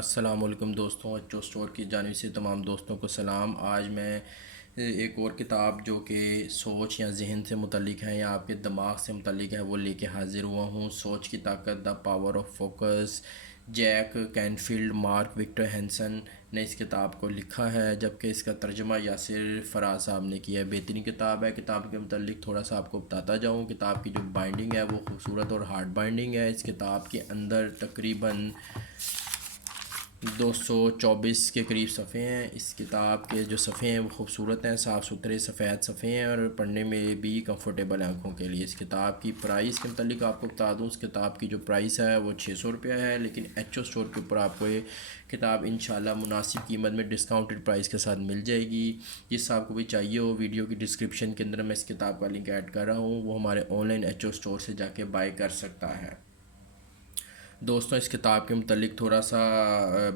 السلام علیکم دوستوں، ایچو اسٹور کی جانب سے تمام دوستوں کو سلام۔ آج میں ایک اور کتاب جو کہ سوچ یا ذہن سے متعلق ہے یا آپ کے دماغ سے متعلق ہے وہ لے کے حاضر ہوا ہوں۔ سوچ کی طاقت، the power of focus, Jack Canfield. Mark Victor Hansen نے اس کتاب کو لکھا ہے، جبکہ اس کا ترجمہ یاسر فراز صاحب نے کیا ہے۔ بہترین کتاب ہے۔ کتاب کے متعلق تھوڑا سا آپ کو بتاتا جاؤں۔ کتاب کی جو بائنڈنگ ہے وہ خوبصورت اور ہارڈ بائنڈنگ ہے۔ اس کتاب کے اندر تقریباً 224 کے قریب صفحے ہیں۔ اس کتاب کے جو صفحے ہیں وہ خوبصورت ہیں، صاف ستھرے سفید صفحے ہیں اور پڑھنے میں بھی کمفرٹیبل آنکھوں کے لیے۔ اس کتاب کی پرائس کے متعلق آپ کو بتا دوں، اس کتاب کی جو پرائس ہے وہ 600 روپیہ ہے، لیکن ایچو اسٹور کے اوپر آپ کو یہ کتاب انشاءاللہ مناسب قیمت میں ڈسکاؤنٹڈ پرائس کے ساتھ مل جائے گی۔ جس آپ کو بھی چاہیے ہو، ویڈیو کی ڈسکرپشن کے اندر میں اس کتاب کا لنک ایڈ کر رہا ہوں، وہ ہمارے آن لائن ایچو اسٹور سے جا کے بائی کر سکتا ہے۔ دوستوں، اس کتاب کے متعلق تھوڑا سا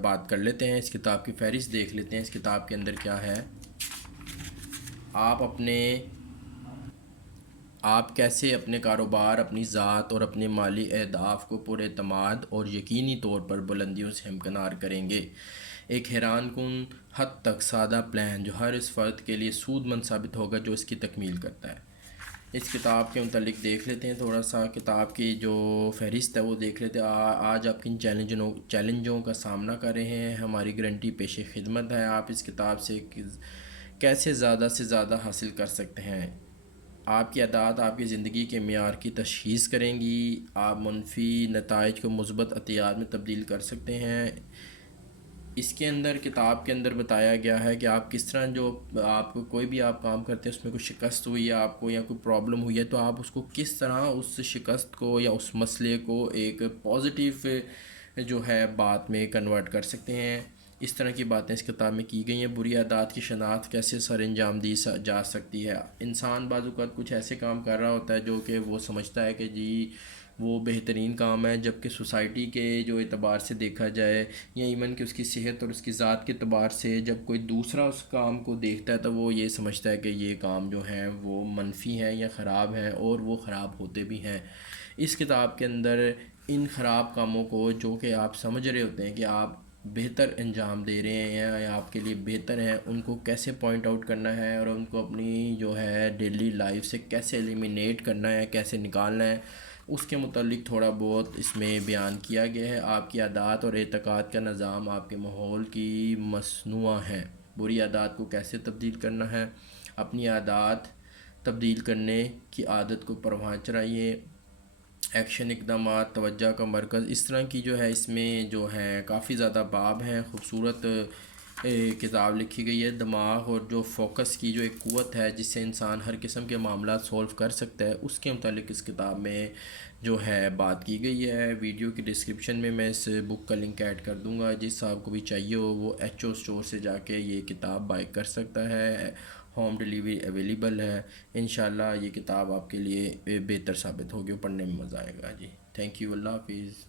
بات کر لیتے ہیں۔ اس کتاب کی فہرست دیکھ لیتے ہیں۔ اس کتاب کے اندر کیا ہے، آپ کیسے اپنے کاروبار، اپنی ذات اور اپنے مالی اہداف کو پر اعتماد اور یقینی طور پر بلندیوں سے ہمکنار کریں گے۔ ایک حیران کن حد تک سادہ پلان جو ہر اس فرد کے لیے سود مند ثابت ہوگا جو اس کی تکمیل کرتا ہے۔ اس کتاب کے متعلق دیکھ لیتے ہیں تھوڑا سا۔ کتاب کی جو فہرست ہے وہ دیکھ لیتے ہیں۔ آج آپ کن چیلنجوں کا سامنا کر رہے ہیں، ہماری گارنٹی پیش خدمت ہے۔ آپ اس کتاب سے کیسے زیادہ سے زیادہ حاصل کر سکتے ہیں۔ آپ کی عادات آپ کی زندگی کے معیار کی تشخیص کریں گی۔ آپ منفی نتائج کو مثبت عطیات میں تبدیل کر سکتے ہیں۔ اس کے اندر، کتاب کے اندر بتایا گیا ہے کہ آپ کس طرح، جو آپ کو کوئی بھی آپ کام کرتے ہیں اس میں کوئی شکست ہوئی ہے آپ کو یا کوئی پرابلم ہوئی ہے، تو آپ اس کو کس طرح اس شکست کو یا اس مسئلے کو ایک پازیٹیو جو ہے بات میں کنورٹ کر سکتے ہیں۔ اس طرح کی باتیں اس کتاب میں کی گئی ہیں۔ بری عادات کی شناخت کیسے سر انجام دی جا سکتی ہے۔ انسان بعض اوقات کچھ ایسے کام کر رہا ہوتا ہے جو کہ وہ سمجھتا ہے کہ جی وہ بہترین کام ہے، جبکہ سوسائٹی کے جو اعتبار سے دیکھا جائے یا ایون کہ اس کی صحت اور اس کی ذات کے اعتبار سے جب کوئی دوسرا اس کام کو دیکھتا ہے تو وہ یہ سمجھتا ہے کہ یہ کام جو ہیں وہ منفی ہیں یا خراب ہیں، اور وہ خراب ہوتے بھی ہیں۔ اس کتاب کے اندر ان خراب کاموں کو جو کہ آپ سمجھ رہے ہوتے ہیں کہ آپ بہتر انجام دے رہے ہیں یا آپ کے لیے بہتر ہیں، ان کو کیسے پوائنٹ آؤٹ کرنا ہے اور ان کو اپنی جو ہے ڈیلی لائف سے کیسے ایلیمینیٹ کرنا ہے، کیسے نکالنا ہے، اس کے متعلق تھوڑا بہت اس میں بیان کیا گیا ہے۔ آپ کی عادات اور اعتقاد کا نظام آپ کے ماحول کی مصنوعہ ہیں۔ بری عادات کو کیسے تبدیل کرنا ہے، اپنی عادات تبدیل کرنے کی عادت کو پروان چڑھائیے، ایکشن، اقدامات، توجہ کا مرکز، اس طرح کی جو ہے اس میں جو ہے کافی زیادہ باب ہیں۔ خوبصورت کتاب لکھی گئی ہے۔ دماغ اور جو فوکس کی جو ایک قوت ہے جس سے انسان ہر قسم کے معاملات سولو کر سکتا ہے، اس کے متعلق اس کتاب میں جو ہے بات کی گئی ہے۔ ویڈیو کی ڈسکرپشن میں میں اس بک کا لنک ایڈ کر دوں گا، جس آپ کو بھی چاہیے ہو وہ ایچ او اسٹور سے جا کے یہ کتاب بائی کر سکتا ہے۔ ہوم ڈیلیوری اویلیبل ہے۔ انشاءاللہ یہ کتاب آپ کے لیے بہتر ثابت ہوگی، پڑھنے میں مزہ آئے گا۔ جی تھینک یو، اللہ حافظ۔